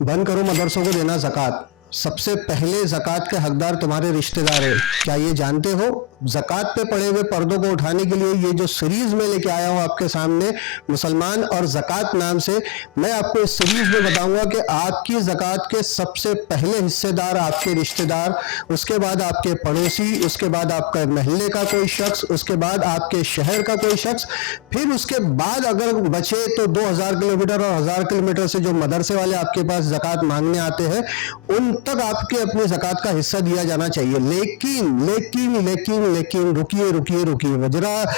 बंद करो मदरसों को देना ज़कात। सबसे पहले ज़कात के हकदार तुम्हारे रिश्तेदार हैं। क्या ये जानते हो? ज़कात पे पड़े हुए पर्दों को उठाने के लिए ये जो सीरीज़ में लेके आया हूँ आपके सामने, मुसलमान और ज़कात नाम से, मैं आपको इस सीरीज़ में बताऊंगा कि आपकी ज़कात के सबसे पहले हिस्सेदार आपके रिश्तेदार, उसके बाद आपके पड़ोसी, उसके बाद आपका महल्ले का कोई शख्स, उसके बाद आपके शहर का कोई शख्स, फिर उसके बाद अगर बचे तो 2000 किलोमीटर और 1000 किलोमीटर से जो मदरसे वाले आपके पास ज़कात मांगने आते हैं, उन तक आपके अपने ज़कात का हिस्सा दिया जाना चाहिए। लेकिन लेकिन लेकिन लेकिन रुकिए रुकिए रुकिए, जरा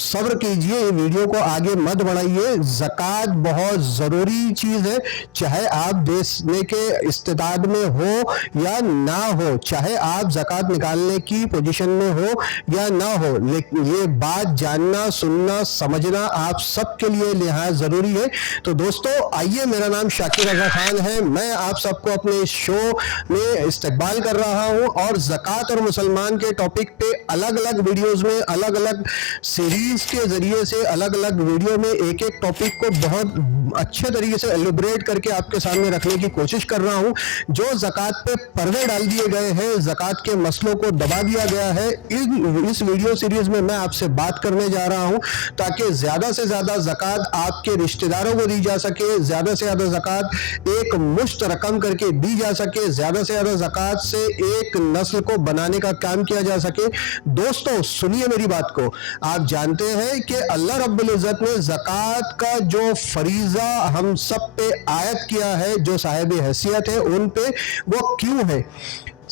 सब्र कीजिए, ये वीडियो को आगे मत बढ़ाइए। ज़कात बहुत ज़रूरी चीज़ है, चाहे आप देने के इस्तेदाद में हो या ना हो, चाहे आप ज़कात निकालने की पोजीशन में हो या ना हो, लेकिन ये बात जानना, सुनना, समझना आप सबके लिए लिहाज ज़रूरी है। तो दोस्तों आइए, मेरा नाम शाकिर रज़ा खान है, मैं आप सबको अपने इस शो में इस्तकबाल कर रहा हूं और ज़कात और मुसलमान के टॉपिक पे अलग अलग वीडियोस में, अलग अलग सीरीज के जरिए से, अलग अलग वीडियो में एक एक टॉपिक को बहुत अच्छे तरीके से एलिब्रेट करके आपके सामने रखने की कोशिश कर रहा हूं। जो ज़कात पे पर्दे डाल दिए गए हैं, ज़कात के मसलों को दबा दिया गया है, इस वीडियो सीरीज में मैं आपसे बात करने जा रहा हूं ताकि ज़्यादा से ज़्यादा ज़कात आपके रिश्तेदारों को दी जा सके, ज़्यादा से ज़्यादा ज़कात एक मुश्त रकम करके दी जा सके, ज़्यादा से ज़्यादा ज़कात से एक नस्ल को बनाने का काम किया जा सके। दोस्तों सुनिए मेरी बात को, आप जानते हैं कि अल्लाह रब्बुल इज़्ज़त ने ज़कात का जो फरीज़ा हम सब पे आयत किया है, जो साहिब हैसियत है उन पे, वो क्यों है?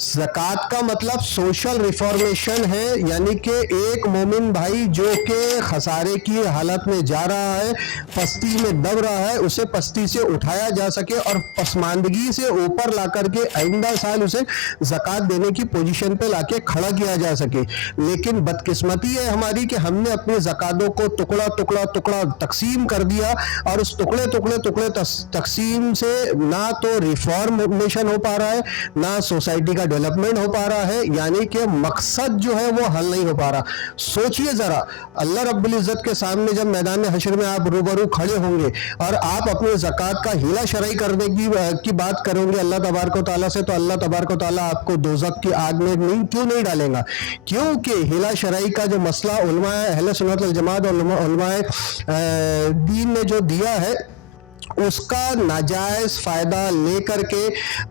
ज़कात का मतलब सोशल रिफॉर्मेशन है, यानी कि एक मोमिन भाई जो कि खसारे की हालत में जा रहा है, पस्ती में दब रहा है, उसे पस्ती से उठाया जा सके और पसमानदगी से ऊपर ला करके आइंदा साल उसे ज़कात देने की पोजीशन पे लाके खड़ा किया जा सके। लेकिन बदकिस्मती है हमारी कि हमने अपनी ज़कातों को टुकड़ा टुकड़ा टुकड़ा तकसीम कर दिया और उस टुकड़े टुकड़े टुकड़े तकसीम से ना तो रिफॉर्मेशन हो पा रहा है, ना सोसाइटी का डेवलपमेंट हो पा रहा है, यानी कि मकसद जो है वो हल नहीं हो पा रहा। सोचिए जरा, अल्लाह रब्बुल इज़्ज़त के सामने जब मैदान हशर में आप रूबरू खड़े होंगे और आप अपने ज़कात का हीला शरई करने की बात करोगे अल्लाह तबारक व तआला से, तो अल्लाह तबारक व तआला आपको दोज़ख की आग में क्यों नहीं डालेगा? क्योंकि हीला शरई का जो मसला उलमाए अहले सुन्नत वल जमात और उलमाए दीन ने जो दिया है, उसका नाजायज़ फ़ायदा लेकर के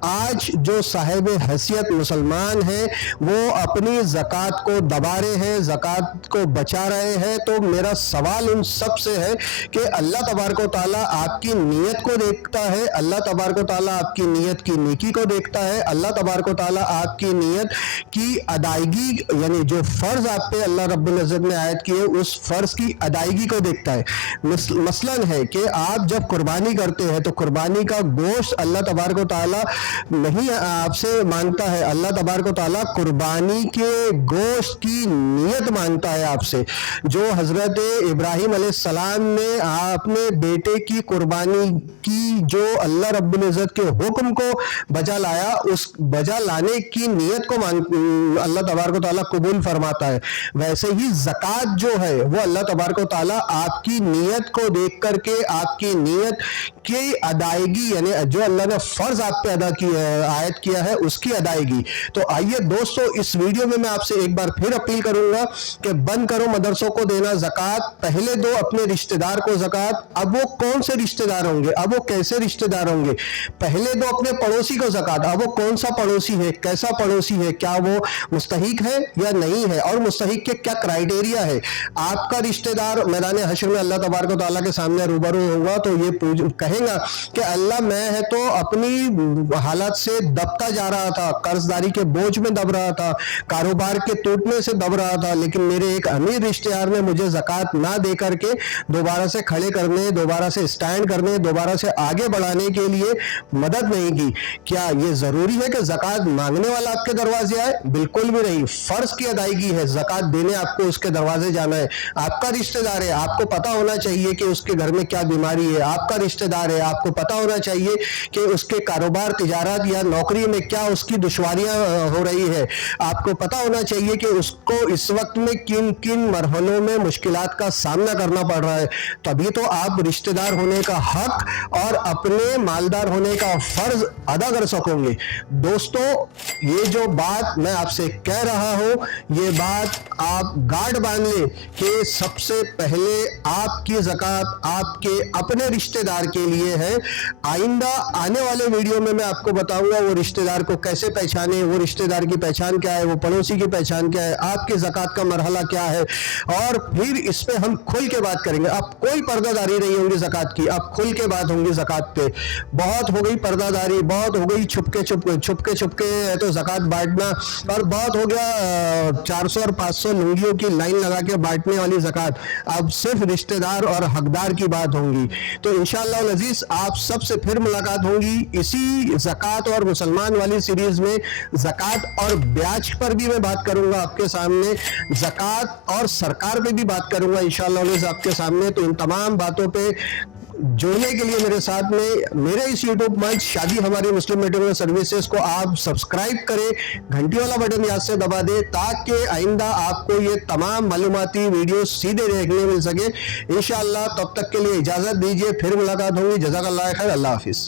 आज जो साहिब हैसियत मुसलमान हैं वो अपनी ज़कात को दबा रहे हैं, ज़कात को बचा रहे हैं। तो मेरा सवाल उन सब से है कि अल्लाह तबारक व तआला आपकी नीयत को देखता है, अल्लाह तबारक व तआला आपकी नीयत की नेकी को देखता है, अल्लाह तबारक व तआला आपकी नीयत की अदायगी, यानी जो फ़र्ज़ आप पे अल्लाह रब्बुल इज़्ज़त ने आयत की है, उस फ़र्ज़ की अदायगी को देखता है। मसलन है कि आप जब कुर्बानी करते हैं तो कुर्बानी का गोश्त अल्लाह तबारक व तआला नहीं आपसे मांगता है, अल्लाह तबारक व तआला कुर्बानी के गोश्त की नियत मांगता है आपसे। जो हज़रत इब्राहीम अलैहिस्सलाम ने अपने बेटे की कुर्बानी की, जो अल्लाह रब्बुल इज़्ज़त के हुक्म को बजा लाया, उस बजा लाने की नियत को अल्लाह तबारक व तआला कबूल फरमाता है। वैसे ही ज़कात जो है वो अल्लाह तबारक व तआला आपकी नियत को देख करके, आपकी नियत की अदायगी, यानी जो अल्लाह ने फ़र्ज़ आप पे अदा की है, आयत किया है, उसकी अदायगी। तो आइए दोस्तों, इस वीडियो में मैं आपसे एक बार फिर अपील करूंगा कि बंद करो मदरसों को देना ज़कात, पहले दो अपने रिश्तेदार को ज़कात। अब वो कौन से रिश्तेदार होंगे, अब वो कैसे रिश्तेदार होंगे? पहले दो अपने पड़ोसी को ज़कात, अब वो कौन सा पड़ोसी है, कैसा पड़ोसी है, क्या वो मुस्तहिक है या नहीं है, और मुस्तहिक के क्या क्राइटेरिया है? आपका रिश्तेदार मैदान हशर में अल्लाह तबारक व तआला के सामने रूबरू होगा तो ये कहेगा कि अल्लाह मैं है तो अपनी हालत से दबता जा रहा था, कर्जदारी के बोझ में दब रहा था, कारोबार के टूटने से दब रहा था, लेकिन मेरे एक अमीर रिश्तेदार ने मुझे ज़कात ना दे करके दोबारा से खड़े करने, दोबारा से स्टैंड करने, दोबारा से आगे बढ़ाने के लिए मदद नहीं की। क्या ये ज़रूरी है कि ज़कात मांगने वाला आपके दरवाजे आए? बिल्कुल भी नहीं। फ़र्ज़ की अदायगी है, ज़कात देने आपको उसके दरवाजे जाना है। आपका रिश्तेदार है, आपको पता होना चाहिए कि उसके घर में क्या बीमारी है, आपका رشتے دار ہے, آپ کو پتا ہونا چاہیے کہ اس کے کاروبار, تجارت یا نوکری میں کیا اس کی دشواریاں ہو رہی ہے. آپ کو پتا ہونا چاہیے کہ اس کو اس وقت میں کن کن مرحلوں میں مشکلات کا سامنا کرنا پڑ رہا ہے. تبھی تو آپ رشتے دار ہونے کا حق اور اپنے مالدار ہونے کا فرض ادا کر سکیں گے. دوستو, یہ جو بات میں آپ سے کہہ رہا ہوں, یہ بات آپ گارڈ باندھ لیں کہ سب سے پہلے آپ کی زکوٰۃ آپ کے اپنے رشتے دار کے لیے ہے. آئندہ آنے والے ویڈیو میں آپ کو بتاؤں گا وہ رشتے دار کو کیسے پہچانے, وہ رشتے دار کی پہچان کیا ہے, وہ پڑوسی کی پہچان کیا ہے, آپ کی زکوٰۃ کا مرحلہ کیا ہے, اور پھر اس پہ ہم کھل کے بات کریں گے. اب کوئی پردہ داری نہیں ہوگی زکوٰۃ کی, اب کھل کے بات ہوگی زکوٰۃ پہ. بہت ہو گئی پردہ داری, بہت ہو گئی چھپ کے تو زکوٰۃ بانٹنا, اور بہت ہو گیا 400 اور 500 لنگیوں کی لائن لگا کے بانٹنے والی زکوٰۃ. اب صرف رشتے دار اور حقدار کی بات ہوگی. تو انشاءاللہ العزیز آپ سب سے پھر ملاقات ہوگی اسی زکوٰۃ اور مسلمان والی سیریز میں. زکوٰۃ اور بیاج پر بھی میں بات کروں گا آپ کے سامنے, زکوٰۃ اور سرکار پہ بھی بات کروں گا انشاءاللہ العزیز آپ کے سامنے. تو ان تمام باتوں پہ جڑنے کے لیے میرے ساتھ میں میرے اس یوٹیوب منچ شادی ہماری مسلم میٹرول سروسز کو آپ سبسکرائب کریں, گھنٹی والا بٹن یاد سے دبا دیں تاکہ آئندہ آپ کو یہ تمام معلوماتی ویڈیوز سیدھے دیکھنے مل سکے انشاءاللہ. تب تک کے لیے اجازت دیجیے, پھر ملاقات ہوگی. جزاک اللہ خیر. اللہ حافظ.